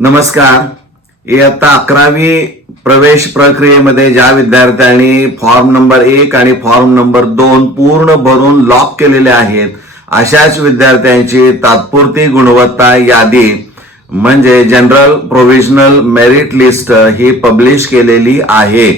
नमस्कार. इयत्ता अकरावी प्रवेश प्रक्रियेमध्ये ज्या विद्यार्थ्यांनी फॉर्म नंबर एक आणि फॉर्म नंबर दोन पूर्ण भरून लॉक केलेले आहेत अशाच विद्यार्थ्यांची तात्पुरती गुणवत्ता यादी म्हणजे जनरल प्रोव्हिजनल मेरिट लिस्ट ही पब्लिश केलेली आहे.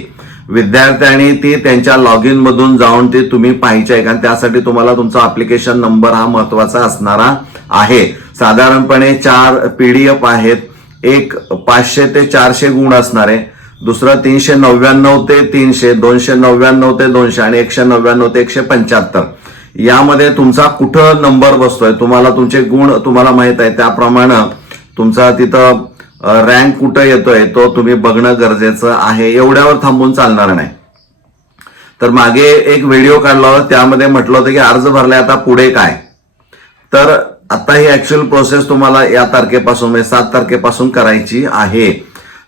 विद्यार्थ्यांनी ती त्यांच्या लॉग इन मधून जाऊन ती तुम्ही पाहिजे आहे कारण त्यासाठी तुम्हाला तुमचा अप्लिकेशन नंबर हा महत्त्वाचा असणारा आहे. साधारणपणे चार पीडीएफ आहेत. एक पाचशे ते चारशे गुण असणारे. दुसरं तीनशे नव्याण्णव ते तीनशे दोनशे नव्याण्णव ते दोनशे आणि एकशे नव्याण्णव ते एकशे पंच्याहत्तर. यामध्ये तुमचा कुठं नंबर बसतोय तुम्हाला तुमचे गुण तुम्हाला माहीत आहे. त्याप्रमाणे तुमचा तिथं रँक कुठं येतोय तो तुम्ही बघणं गरजेचं आहे. एवढ्यावर थांबून चालणार नाही. तर मागे एक व्हिडिओ काढला होता त्यामध्ये म्हटलं होतं की अर्ज भरलाय आता पुढे काय? तर आता ही ऍक्च्युअल प्रोसेस तुम्हाला या तारखेपासून म्हणजे सात तारखेपासून करायची आहे.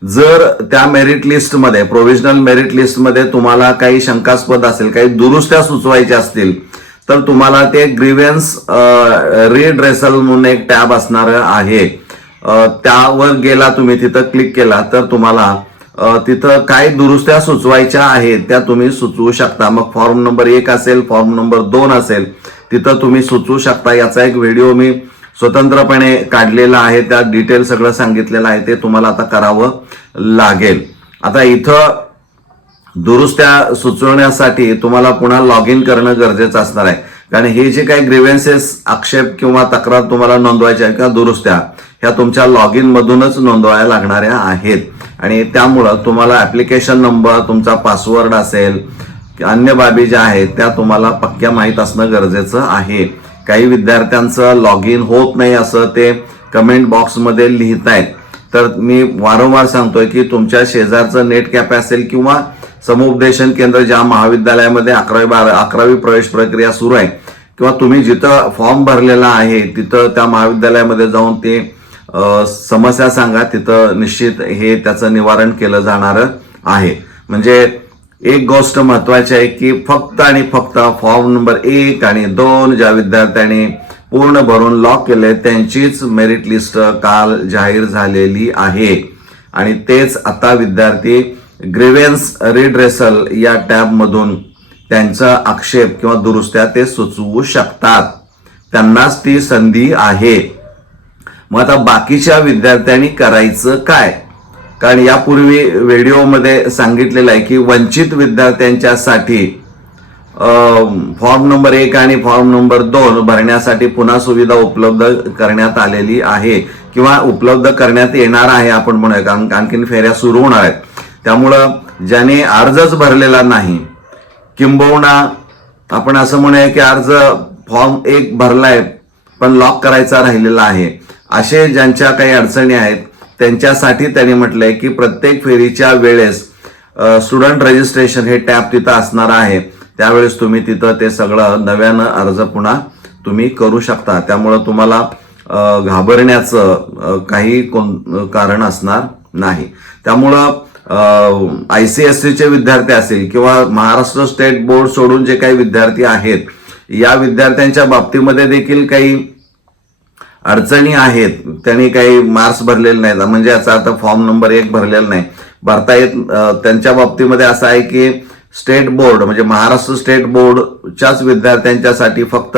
जर त्या मेरिट लिस्टमध्ये प्रोव्हिजनल मेरिट लिस्टमध्ये तुम्हाला काही शंकास्पद असेल काही दुरुस्त्या सुचवायच्या असतील तर तुम्हाला ते ग्रीव्हन्स रिड्रेसल म्हणून एक टॅब असणार आहे. त्यावर गेला तुम्ही तिथं क्लिक केला तर तुम्हाला तिथं काय दुरुस्त्या सुचवायच्या आहेत त्या तुम्ही सुचवू शकता. मग फॉर्म नंबर एक असेल फॉर्म नंबर दोन असेल तिथं तुम्ही सुचवू शकता. याचा एक व्हिडिओ मी स्वतंत्रपणे काढलेला आहे. त्यात डिटेल सगळं सांगितलेलं आहे. ते तुम्हाला आता करावं लागेल. आता इथं दुरुस्त्या सुचवण्यासाठी तुम्हाला पुन्हा लॉग इन करणं गरजेचं असणार आहे. कारण हे जे काही ग्रीव्हन्सेस आक्षेप किंवा तक्रार तुम्हाला नोंदवायच्या आहेत किंवा दुरुस्त्या ह्या तुमच्या लॉग इन मधूनच नोंदवायला लागणाऱ्या आहेत. आणि त्यामुळं तुम्हाला ऍप्लिकेशन नंबर तुमचा पासवर्ड असेल अन्य बाबी ज्या आहेत त्या तुम्हाला पक्क्या माहीत असणं गरजेचं आहे. काही विद्यार्थ्यांचं लॉग इन होत नाही असं ते कमेंट बॉक्समध्ये लिहित आहेत तर मी वारंवार सांगतोय की तुमच्या शेजारचं नेट कॅफे असेल किंवा समुपदेशन केंद्र ज्या महाविद्यालयामध्ये अकरावी बारा अकरावी प्रवेश प्रक्रिया सुरू आहे किंवा तुम्ही जिथं फॉर्म भरलेला आहे तिथं त्या महाविद्यालयामध्ये जाऊन ते समस्या सांगा तिथं निश्चित हे त्याचं निवारण केलं जाणार आहे. म्हणजे एक गोष्ट महत्वाची आहे की फक्त आणि फक्त फॉर्म नंबर एक आणि दोन ज्या विद्यार्थ्यांनी पूर्ण भरून लॉक केले त्यांचीच मेरिट लिस्ट काल जाहीर झालेली आहे. आणि तेच आता विद्यार्थी ग्रेव्हन्स रिड्रेसल या टॅबमधून त्यांचा आक्षेप किंवा दुरुस्त्या ते सुचवू शकतात. त्यांनाच ती संधी आहे. मग आता बाकीच्या विद्यार्थ्यांनी करायचं काय? कारण यापूर्वी व्हिडिओमध्ये सांगितलेलं आहे की वंचित विद्यार्थ्यांच्यासाठी फॉर्म नंबर एक आणि फॉर्म नंबर दोन भरण्यासाठी पुन्हा सुविधा उपलब्ध करण्यात आलेली आहे किंवा उपलब्ध करण्यात येणार आहे आपण म्हणूया कारण आणखीन फेऱ्या सुरू होणार आहेत. त्यामुळं ज्याने अर्जच भरलेला नाही किंबहुना आपण असं म्हणूया की अर्ज फॉर्म एक भरलाय पण लॉक करायचा राहिलेला आहे असे ज्यांच्या काही अडचणी आहेत त्यांच्यासाठी त्यांनी म्हटलंय की प्रत्येक फेरीच्या वेळेस स्टुडंट रजिस्ट्रेशन हे टॅब तिथं असणार आहे. त्यावेळेस तुम्ही तिथं ते सगळं नव्यानं अर्ज पुन्हा तुम्ही करू शकता. त्यामुळं तुम्हाला घाबरण्याचं काही कोण कारण असणार नाही. त्यामुळं आय सी एस सीचे विद्यार्थी असतील किंवा महाराष्ट्र स्टेट बोर्ड सोडून जे काही विद्यार्थी आहेत या विद्यार्थ्यांच्या बाबतीमध्ये देखील काही अडचणी आहेत त्यांनी काही मार्क्स भरलेले नाहीत. म्हणजे याचा अर्थ फॉर्म नंबर एक भरलेला नाही. भरता येत त्यांच्या बाबतीमध्ये असं आहे की स्टेट बोर्ड म्हणजे महाराष्ट्र स्टेट बोर्डच्याच विद्यार्थ्यांच्यासाठी फक्त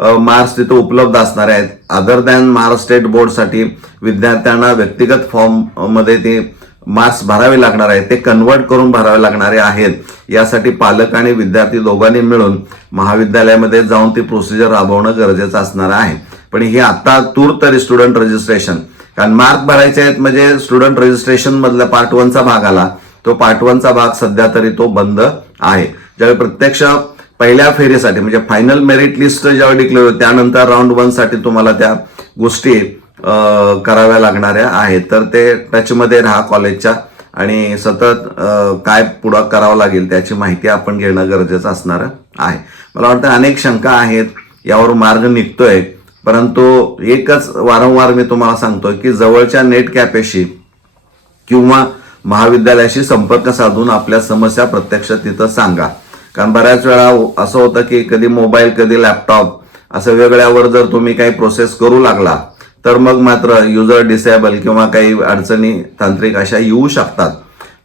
मार्क्स तिथे उपलब्ध असणार आहेत. अदर दॅन महाराष्ट्र स्टेट बोर्डसाठी विद्यार्थ्यांना व्यक्तिगत फॉर्ममध्ये ते मार्क्स भरावे लागणार आहेत ते कन्वर्ट करून भरावे लागणारे आहेत. यासाठी पालक आणि विद्यार्थी दोघांनी मिळून महाविद्यालयामध्ये जाऊन ती प्रोसिजर राबवणं गरजेचं असणार आहे. पण हे आता तूर तरी स्टुडंट रजिस्ट्रेशन कारण मार्क भरायचे आहेत म्हणजे स्टुडंट रजिस्ट्रेशन मधला पार्ट वनचा भाग आला. तो पार्ट वनचा भाग सध्या तरी तो बंद आहे. ज्यावेळी प्रत्यक्ष पहिल्या फेरीसाठी म्हणजे फायनल मेरिट लिस्ट ज्यावेळी डिक्लेअर होते त्यानंतर राऊंड वनसाठी तुम्हाला त्या गोष्टी कराव्या लागणाऱ्या आहेत. तर ते टचमध्ये राहा कॉलेजच्या आणि सतत काय पुढं करावं लागेल त्याची माहिती आपण घेणं गरजेचं असणार आहे. मला वाटतं अनेक शंका आहेत. यावर मार्ग निघतोय. परंतु एकच वारंवार मी तुम्हाला सांगतोय की जवळच्या नेट कॅफेशी किंवा महाविद्यालयाशी संपर्क साधून आपल्या समस्या प्रत्यक्ष तिथं सांगा. कारण बऱ्याच वेळा असं होतं की कधी मोबाईल कधी लॅपटॉप असं वेगळ्यावर जर तुम्ही काही प्रोसेस करू लागला तर मग मात्र युजर डिसेबल किंवा काही अडचणी तांत्रिक अशा येऊ शकतात.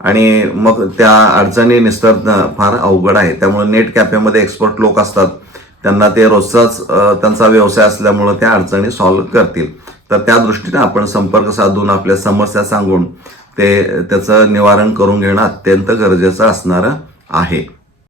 आणि मग त्या अडचणी निस्तरणं फार अवघड आहे. त्यामुळे नेट कॅफेमध्ये एक्सपर्ट लोक असतात. त्यांना ते रोजचाच त्यांचा व्यवसाय असल्यामुळं त्या अडचणी सॉल्व्ह करतील. तर त्या दृष्टीने आपण संपर्क साधून आपल्या समस्या सांगून ते त्याचं निवारण करून घेणं अत्यंत गरजेचं असणारं आहे.